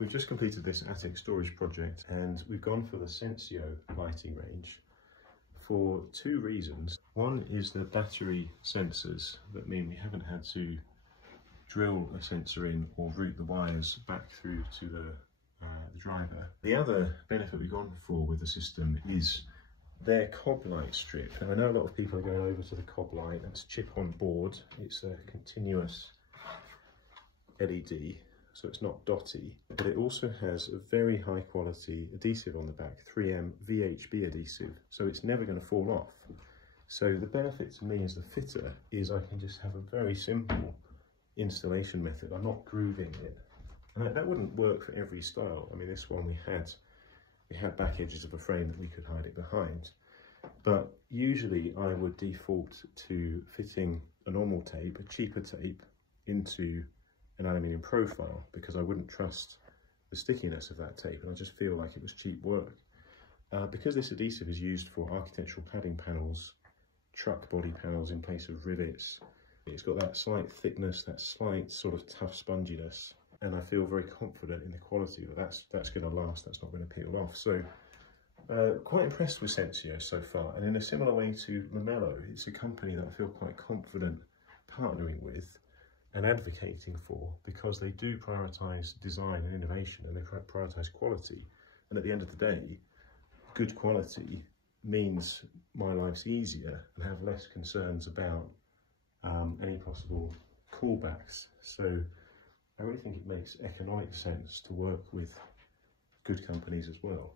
We've just completed this attic storage project and we've gone for the Sensio lighting range for two reasons. One is the battery sensors that mean we haven't had to drill a sensor in or route the wires back through to the driver. The other benefit we've gone for with the system is their COB light strip. And I know a lot of people are going over to the COB light. That's chip on board. It's a continuous LED, so it's not dotty, but it also has a very high quality adhesive on the back, 3M VHB adhesive, so it's never going to fall off. So the benefit to me as the fitter is I can just have a very simple installation method. I'm not grooving it. And that wouldn't work for every style. I mean, this one we had back edges of a frame that we could hide it behind. But usually I would default to fitting a normal tape, a cheaper tape, into an aluminium profile because I wouldn't trust the stickiness of that tape and I just feel like it was cheap work. Because this adhesive is used for architectural cladding panels, truck body panels in place of rivets, it's got that slight thickness, that slight sort of tough sponginess, and I feel very confident in the quality that that's going to last, that's not going to peel off. So quite impressed with Sensio so far, and in a similar way to Lamello, it's a company that I feel quite confident partnering with and advocating for because they do prioritise design and innovation and they prioritise quality. And at the end of the day, good quality means my life's easier and I have less concerns about any possible callbacks. So I really think it makes economic sense to work with good companies as well.